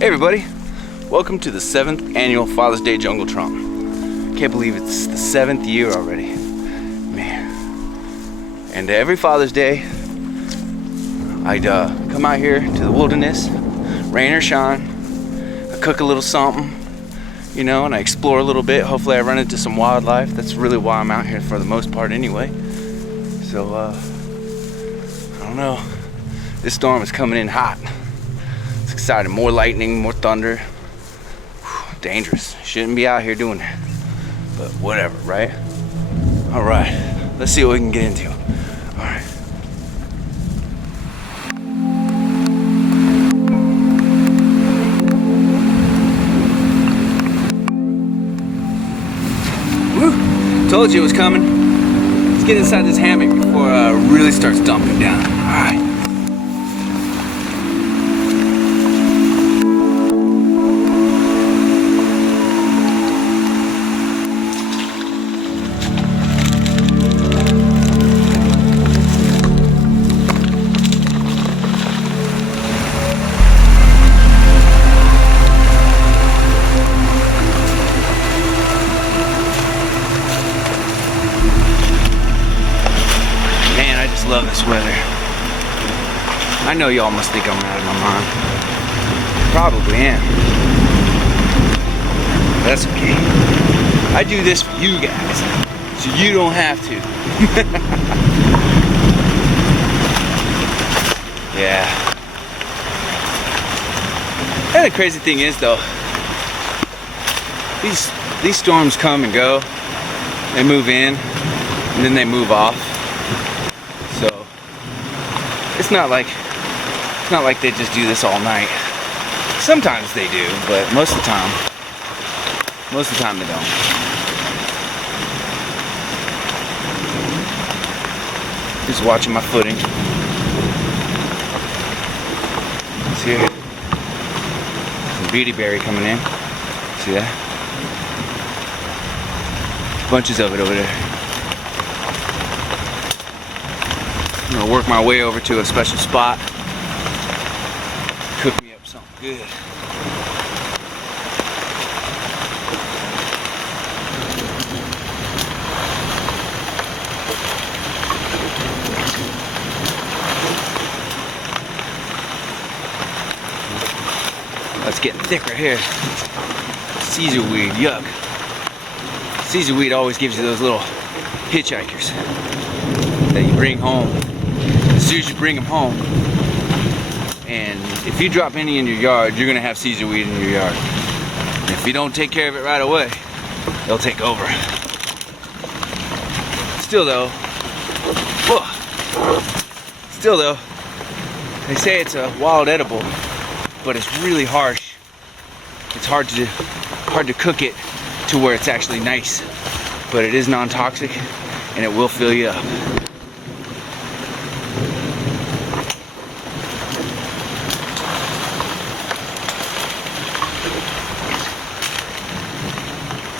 Hey everybody, welcome to the 7th annual Father's Day Jungle Tromp. Can't believe it's the 7th year already, man. And every Father's Day, I'd come out here to the wilderness, rain or shine, I cook a little something, you know, and I explore a little bit. Hopefully I run into some wildlife. That's really why I'm out here for the most part anyway. So, I don't know. This storm is coming in hot. It's exciting. More lightning, more thunder. Whew, dangerous. Shouldn't be out here doing that. But whatever, right? Alright. Let's see what we can get into. Alright. Woo! Told you it was coming. Let's get inside this hammock before it really starts dumping down. Alright. Love this weather. I know y'all must think I'm out of my mind. Probably am. That's okay. I do this for you guys, so you don't have to. Yeah. And the crazy thing is though, these storms come and go. They move in and then they move off. It's not like they just do this all night. Sometimes they do, but most of the time they don't. Just watching my footing. See here? Some beauty berry coming in. See that? Bunches of it over there. I'm gonna work my way over to a special spot. Cook me up something good. It's getting thicker here. Caesar weed, yuck. Caesar weed always gives you those little hitchhikers that you bring home. As soon as you bring them home, and if you drop any in your yard, you're gonna have Caesar weed in your yard. And if you don't take care of it right away, they'll take over. Still though, they say it's a wild edible, but it's really harsh. It's hard to cook it to where it's actually nice, but it is non-toxic and it will fill you up.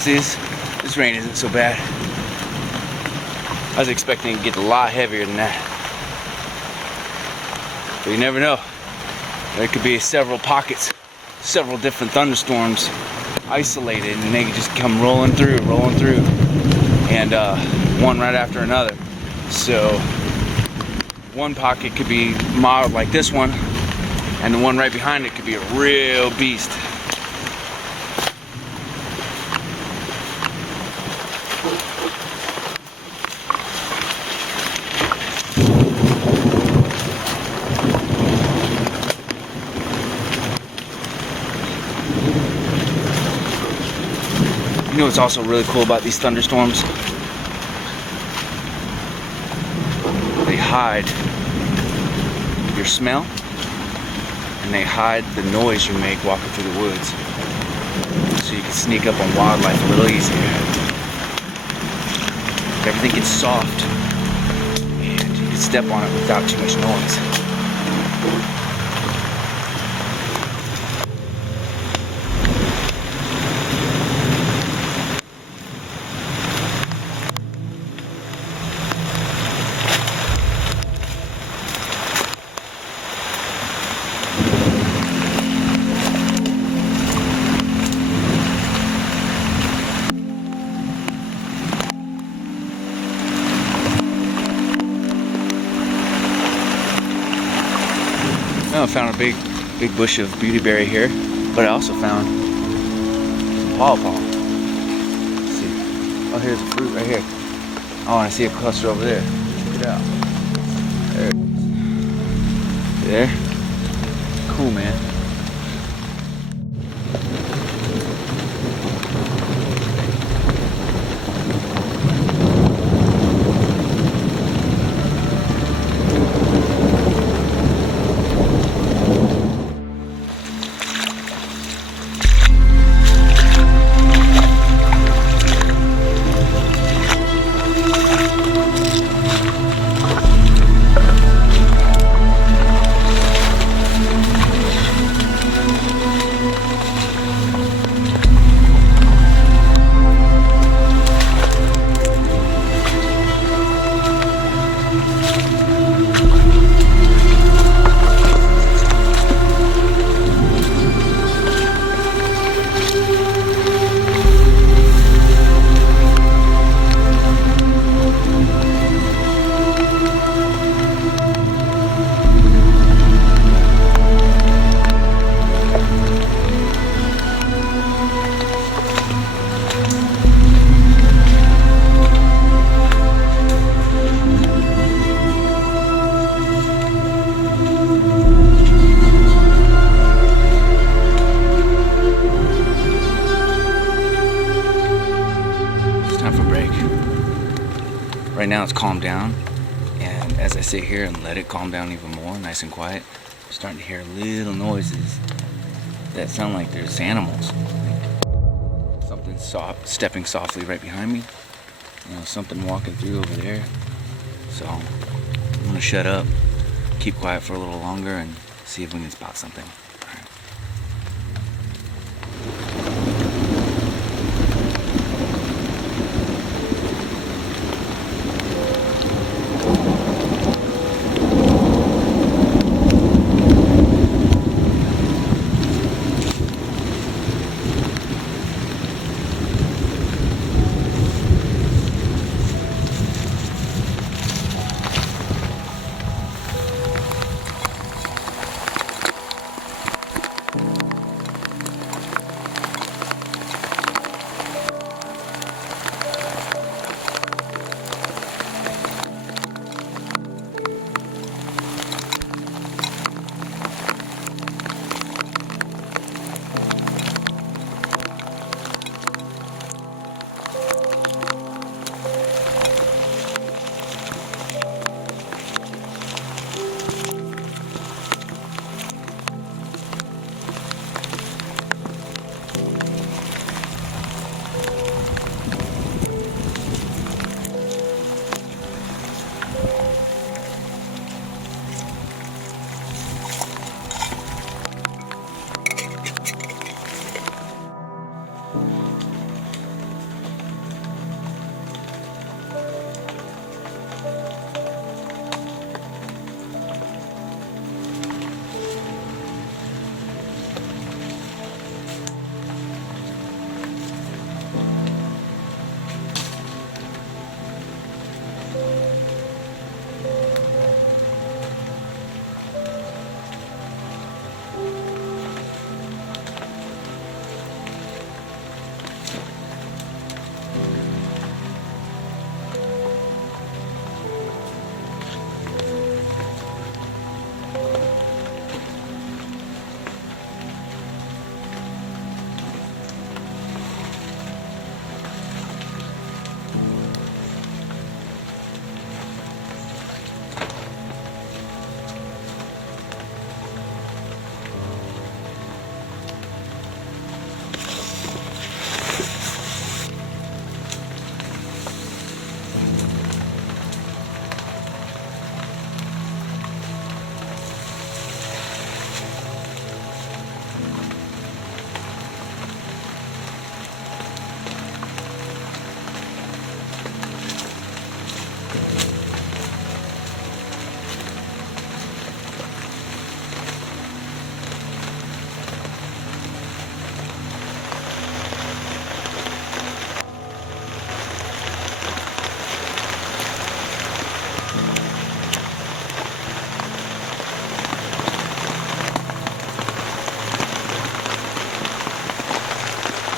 See, this rain isn't so bad. I was expecting it to get a lot heavier than that. But you never know. There could be several pockets, several different thunderstorms isolated, and they could just come rolling through, and one right after another. So one pocket could be mild like this one, and the one right behind it could be a real beast. You know what's also really cool about these thunderstorms? They hide your smell and they hide the noise you make walking through the woods. So you can sneak up on wildlife a little easier. Everything gets soft and you can step on it without too much noise. found a big bush of beautyberry here, but I also found pawpaw. Let's see. Oh, here's a fruit right here. Oh, I see a cluster over there. Check it out. There. See there? Cool, man. Right now it's calmed down, and as I sit here and let it calm down even more, nice and quiet, I'm starting to hear little noises that sound like there's animals. Something soft, stepping softly right behind me. You know, something walking through over there. So I'm gonna shut up, keep quiet for a little longer, and see if we can spot something.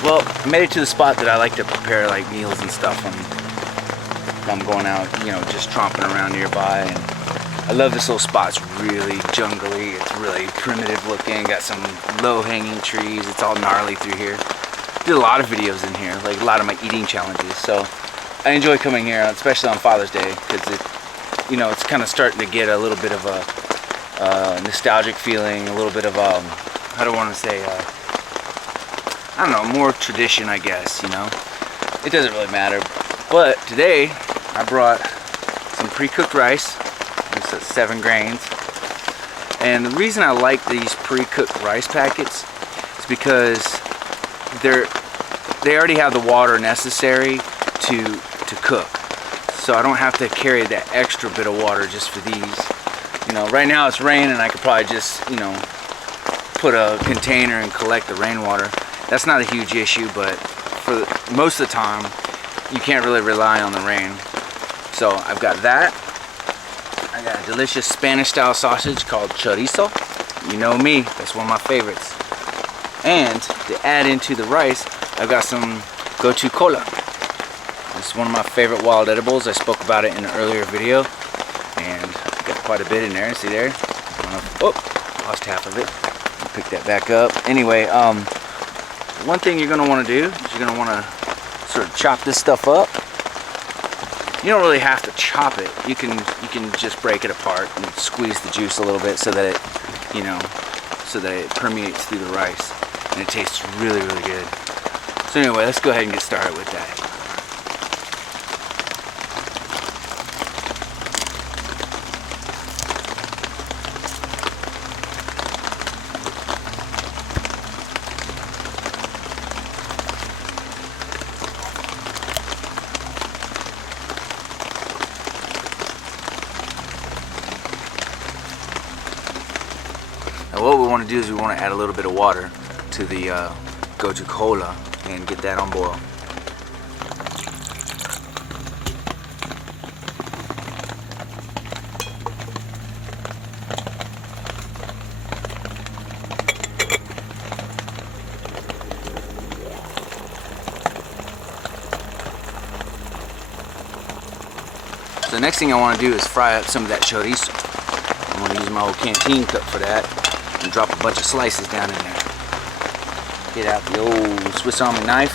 Well, I made it to the spot that I like to prepare like meals and stuff when I'm going out, you know, just tromping around nearby. And I love this little spot. It's really jungly. It's really primitive looking. Got some low-hanging trees. It's all gnarly through here. Did a lot of videos in here, like a lot of my eating challenges. So I enjoy coming here, especially on Father's Day, because it, you know, it's kind of starting to get a little bit of a nostalgic feeling, a little bit of I don't want to say. I don't know, more tradition, I guess, you know. It doesn't really matter. But today, I brought some pre-cooked rice. It's 7 grains. And the reason I like these pre-cooked rice packets is because they already have the water necessary to cook. So I don't have to carry that extra bit of water just for these. You know, right now it's raining, I could probably just, you know, put a container and collect the rainwater. That's not a huge issue, but for most of the time, you can't really rely on the rain. So I've got that. I got a delicious Spanish-style sausage called chorizo. You know me, that's one of my favorites. And to add into the rice, I've got some Gotu Kola. This is one of my favorite wild edibles. I spoke about it in an earlier video, and got quite a bit in there. See there? Oh, lost half of it. I'll pick that back up. Anyway, one thing you're going to want to do is you're going to want to sort of chop this stuff up. You don't really have to chop it. You can just break it apart and squeeze the juice a little bit so that it, you know, so that it permeates through the rice, and it tastes really, really good. So anyway, let's go ahead and get started with that. Now what we want to do is we want to add a little bit of water to the Gotu Kola and get that on boil. So the next thing I want to do is fry up some of that chorizo. I'm going to use my old canteen cup for that and drop a bunch of slices down in there. Get out the old Swiss Army knife.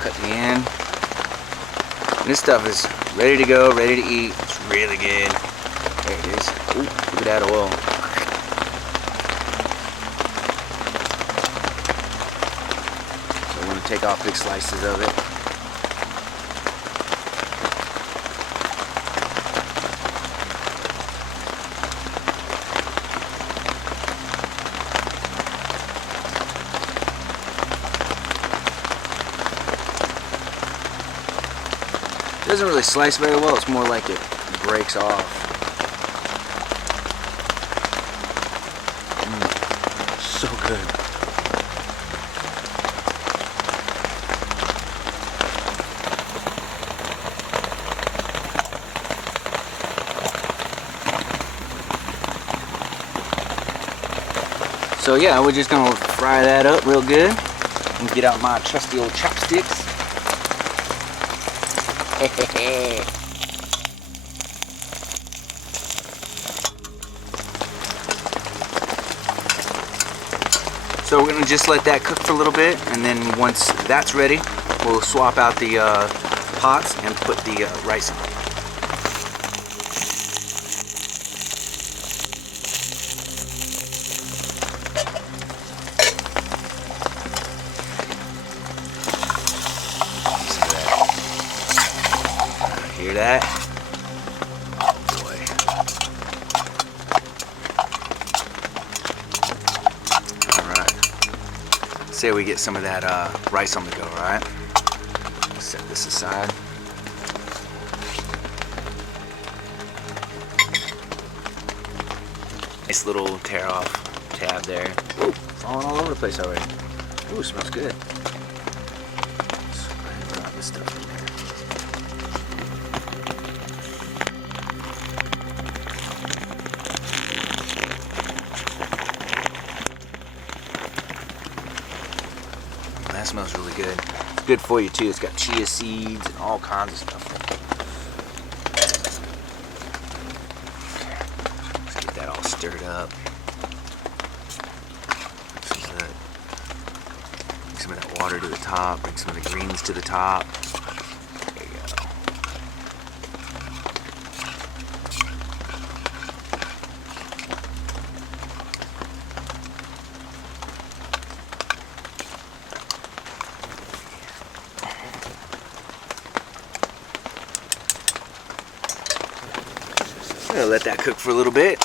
Cut the end. And this stuff is ready to go, ready to eat. It's really good. There it is. Ooh, look at that oil. So we're going to take off big slices of it. It doesn't really slice very well, it's more like it breaks off. So good. So yeah, we're just gonna fry that up real good and get out my trusty old chopsticks. So we're going to just let that cook for a little bit, and then once that's ready, we'll swap out the pots and put the rice on. Hear that? Oh boy. Alright. Say we get some of that rice on the go, right? Let's set this aside. Nice little tear off tab there. Ooh, falling all over the place already. Ooh, smells good. Let's go ahead and drop this stuff in there. good. It's good for you too. It's got chia seeds and all kinds of stuff. Let's get that all stirred up. Bring some of that water to the top. Bring some of the greens to the top. There you go. I'm gonna let that cook for a little bit.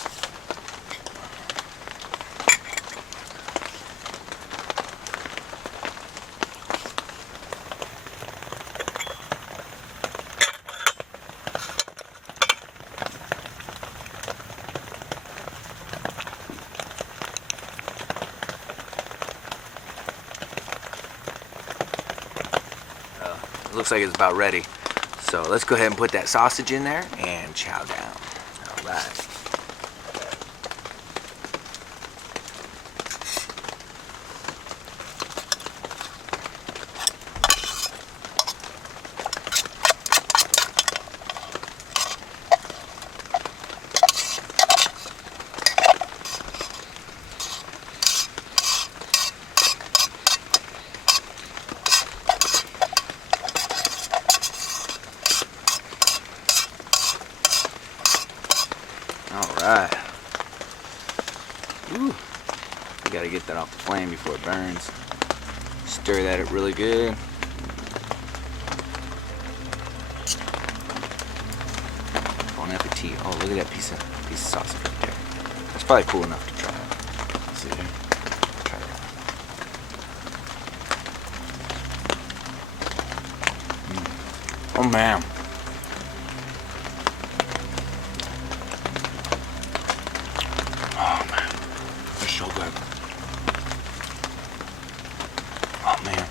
It looks like it's about ready. So let's go ahead and put that sausage in there and chow down. All right. Alright. Ooh. You gotta get that off the flame before it burns. Stir that up really good. Bon appetit. Oh, look at that piece of sausage right there. That's probably cool enough to try. Let's see here. Try that. Oh man. So good. Oh man.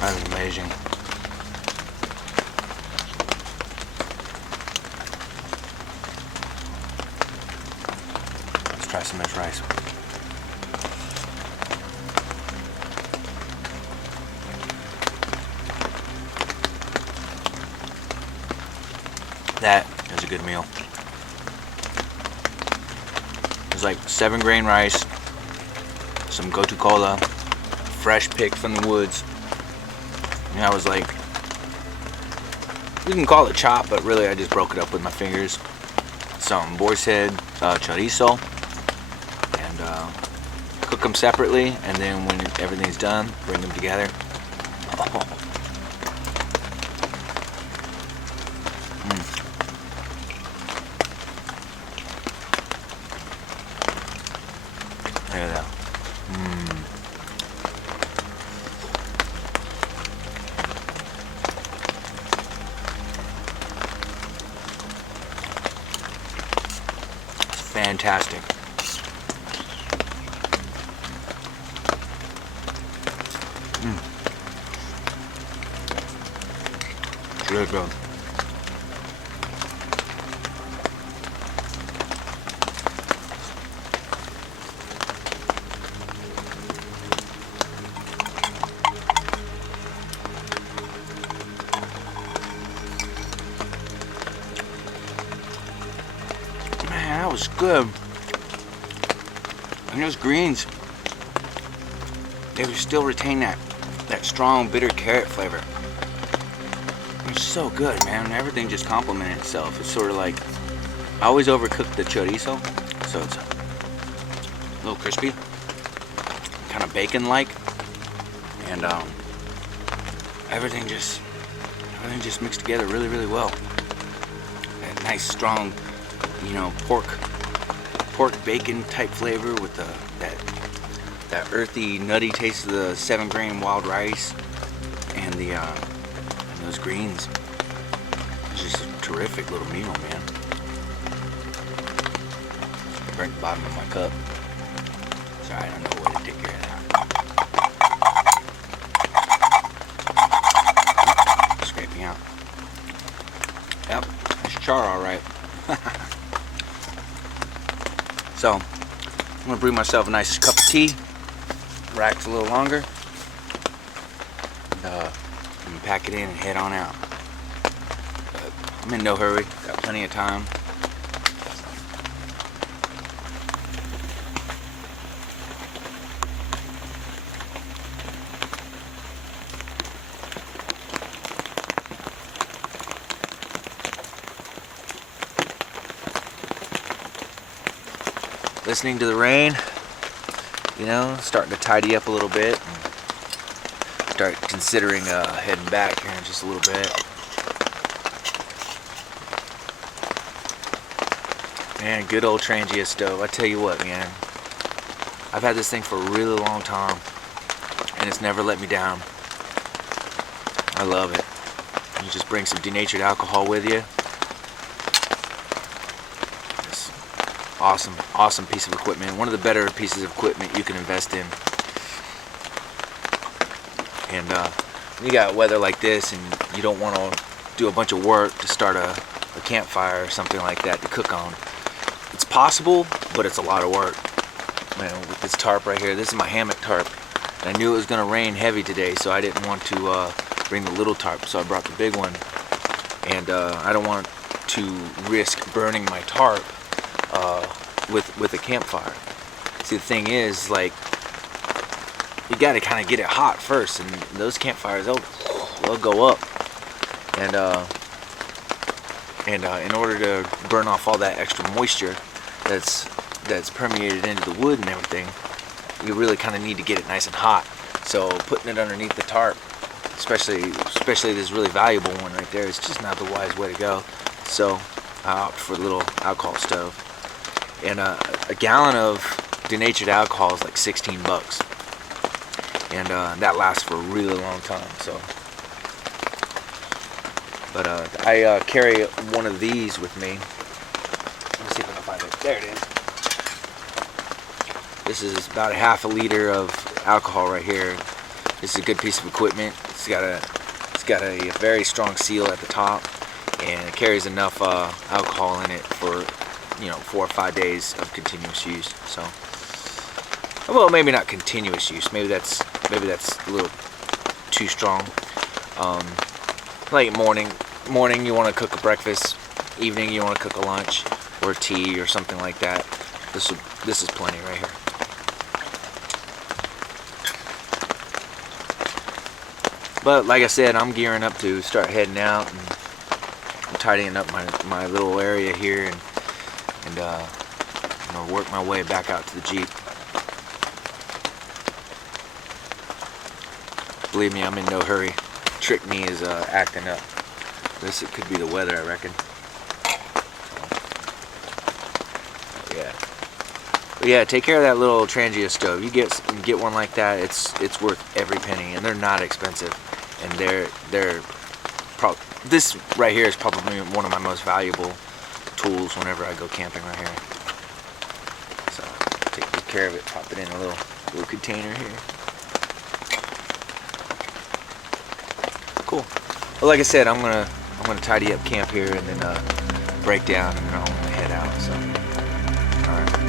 That is amazing. Let's try some of this rice. That is a good meal. It's like 7-grain rice, some Gotu Kola, fresh picked from the woods. And I was like, you can call it chop, but really I just broke it up with my fingers. Some boar's head, chorizo, and cook them separately. And then when everything's done, bring them together. Oh. Look at that. It's fantastic. It's really good. That was good. And those greens, they still retain that strong bitter carrot flavor. It's so good, man. Everything just complemented itself. It's sort of like, I always overcook the chorizo, so it's a little crispy, kind of bacon-like, and everything just mixed together really, really well. That nice, strong, pork bacon type flavor with that earthy, nutty taste of the 7-grain wild rice and those greens. It's just a terrific little meal, man. Burnt the bottom of my cup. Sorry, I don't know a way to take care of that. Scraping out. Yep. So I'm gonna brew myself a nice cup of tea. Rack's a little longer. And, I'm gonna pack it in and head on out. But I'm in no hurry. Got plenty of time. Listening to the rain, you know, starting to tidy up a little bit. And start considering heading back here in just a little bit. Man, good old Trangia stove. I tell you what, man. I've had this thing for a really long time, and it's never let me down. I love it. You just bring some denatured alcohol with you. Awesome piece of equipment. One of the better pieces of equipment you can invest in. And when you got weather like this and you don't want to do a bunch of work to start a campfire or something like that to cook on, it's possible, but it's a lot of work. Man, with this tarp right here, this is my hammock tarp. And I knew it was going to rain heavy today, so I didn't want to bring the little tarp, so I brought the big one. And I don't want to risk burning my tarp with a campfire. See, the thing is, like, you got to kind of get it hot first, and those campfires, they'll go up. And in order to burn off all that extra moisture that's permeated into the wood and everything, you really kind of need to get it nice and hot. So putting it underneath the tarp, especially this really valuable one right there, is just not the wise way to go. So I opt for a little alcohol stove. And a gallon of denatured alcohol is like 16 bucks. And that lasts for a really long time. So, but I carry one of these with me. Let me see if I can find it. There it is. This is about a half a liter of alcohol right here. This is a good piece of equipment. It's got a very strong seal at the top, and it carries enough alcohol in it for 4 or 5 days of continuous use. So, well, maybe not continuous use. Maybe that's a little too strong. Like morning you want to cook a breakfast, evening you want to cook a lunch or a tea or something like that. This is plenty right here. But like I said, I'm gearing up to start heading out, and I'm tidying up my little area here, and work my way back out to the Jeep. Believe me, I'm in no hurry. Trick me is acting up. It could be the weather, I reckon. So, yeah. But yeah, take care of that little Trangia stove. You get one like that, it's worth every penny, and they're not expensive. And this right here is probably one of my most valuable tools whenever I go camping right here. So take good care of it. Pop it in a little container here. Cool. Well, like I said, I'm gonna tidy up camp here and then break down, and then I'll head out. So, all right.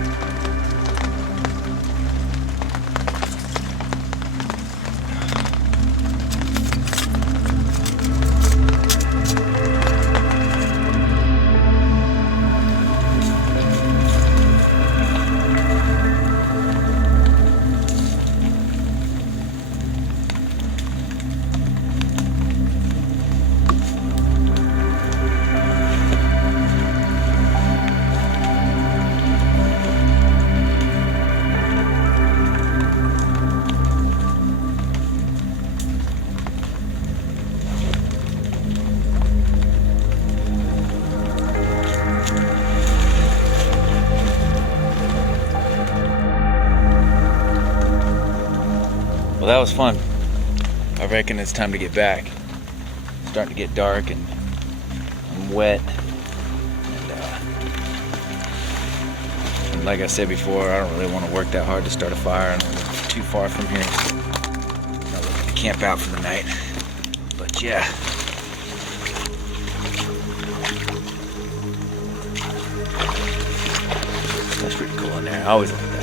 Well, that was fun. I reckon it's time to get back. It's starting to get dark and I'm wet. And like I said before, I don't really want to work that hard to start a fire. I'm too far from here. I'm looking to camp out for the night. But yeah. That's pretty cool in there. I always like that.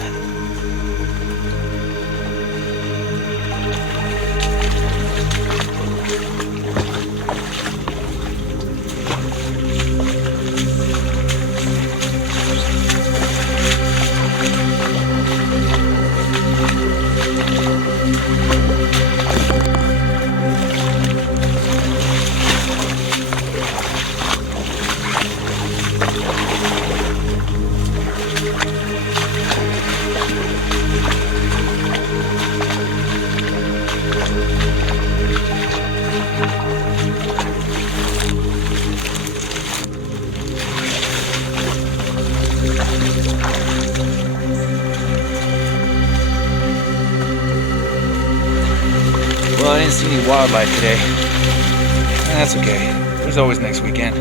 Well, I didn't see any wildlife today. And that's okay. There's always next weekend.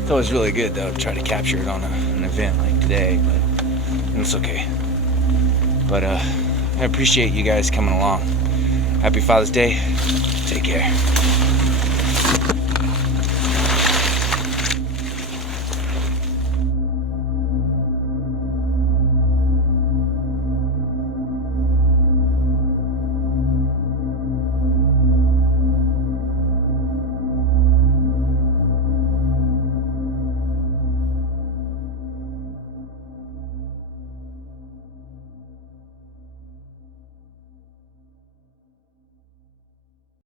It's always really good though to try to capture it on an event like today, but it's okay. But I appreciate you guys coming along. Happy Father's Day. Take care.